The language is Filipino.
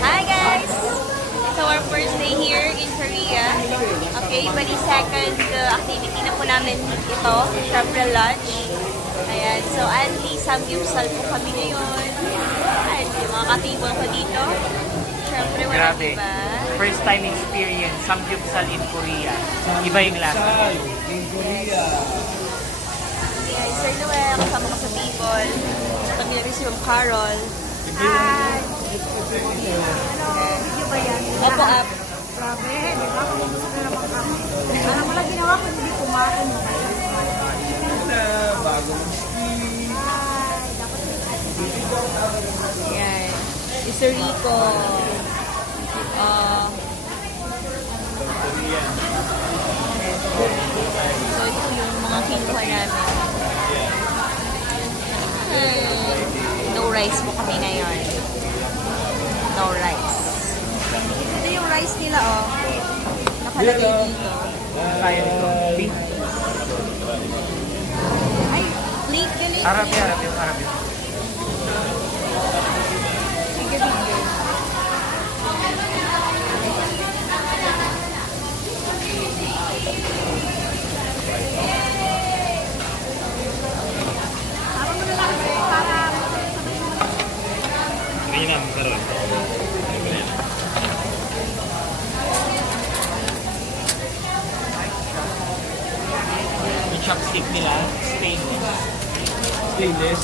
Hi guys! It's our first day here in Korea. Okay, bali second activity na po namin ito. Syempre lunch. Ayan, so Anli, Samgyupsal po kami ngayon. Ayan, yung mga katibol ko dito. Syempre, wala Grabe. diba? First time experience, Samgyupsal in Korea. Iba yung lasa. In Korea. Ayan, Sir Noel, kasama ko sa table. Kami na rin si Ma'am Carol. Hi! Video ba yan? Opo, up. Grabe, di ba? Kung gusto na naman kami. Alam mo lang ginawa ko, hindi kumain. Bagong street. Ay, dapat Ayan. Si Sir Rico. So, ito yung mga kinuha namin. No rice po kami ngayon. No rice. Ito yung rice nila, oh. Nakalagay dito. Kaya nito. Pink. Ay, plate galing. Arabi. Sige, sige. Yung chopstick nila, stainless. Stainless.